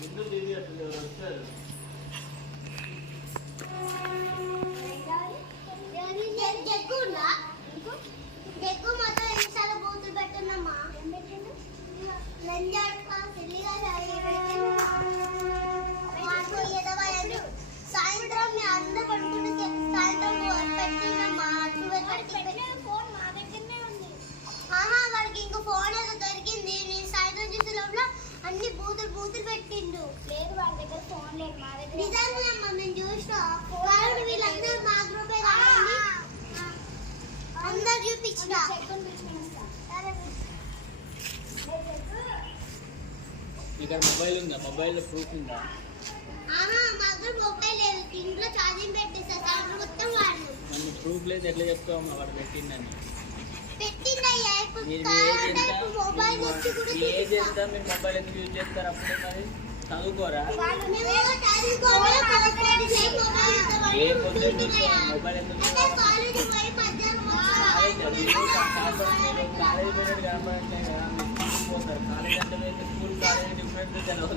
బిందు దీది అసలు ఎవరు వచ్చారు అన్ని బూతులు బూతులు పెట్టిండు. లేదు వాడి దగ్గర ఫోన్ లేదు మా దగ్గర నిజంగా అమ్మ నేను చూసిన. వాళ్ళు వీళ్ళందరూ మా గ్రూపే అందరు చూపించిన. ఇక్కడ మొబైల్ ఉందా? మొబైల్లో ప్రూఫ్ ఉందా? ఆహా మా దగ్గర మొబైల్ లేదు. ఇంట్లో ఛార్జింగ్ పెట్టేసా మొత్తం వాడు నన్ను ప్రూఫ్ లేదు ఎట్లా చెప్తావు వాడు పెట్టిందని పెట్టిందయ్యా ఇప్పుడు మీరు కావాలంటే ఏజ్ ఎంత ఇప్పుడు మొబైల్ వచ్చి కూడా మీ ఏజ్ చూపిస్తా. ఎంత మీరు మొబైల్ ఎందుకు యూజ్ చేస్తారు అప్పుడే మరి చదువుకోరా మేము చదువుకోవాలి, కాలేజీ పోయి మొబైల్ ఇస్తామని ఏ పొద్దున్న చూస్తున్నాయా? మొబైల్ ఎందుకు అంటే కాలేజీ పోయి మధ్యాహ్నం కాలేజ్ వచ్చి మీరు కాలేజ్ పోయినట్టు కనపడట్లేదు కదా మీరు స్కూల్ పోతారు కాలేజ్ అంటే మీకు స్కూల్ కాలేజ్ డిఫరెన్స్ తెలియదు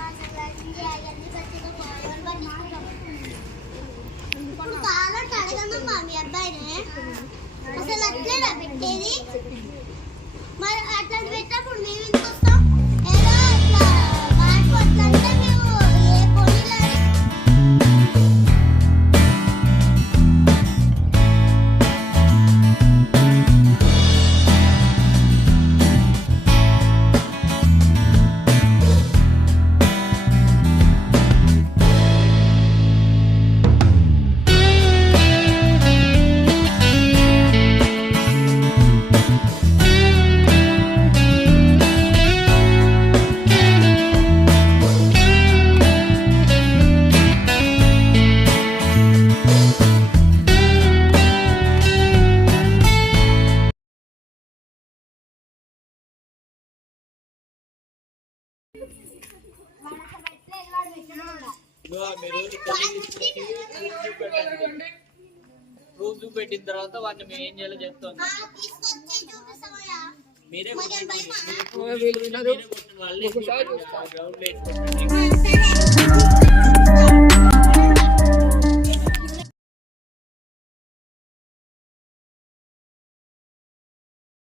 పెట్టేది మరి ప్రూఫ్ ప్రూఫ్ చూపెట్టిన తర్వాత వాటిని మేము ఏం చేయాలో చెప్తాం ఆ, తీసుకొచ్చి చూపిస్తామయ్యా మీరే? మీరు గ్రౌండ్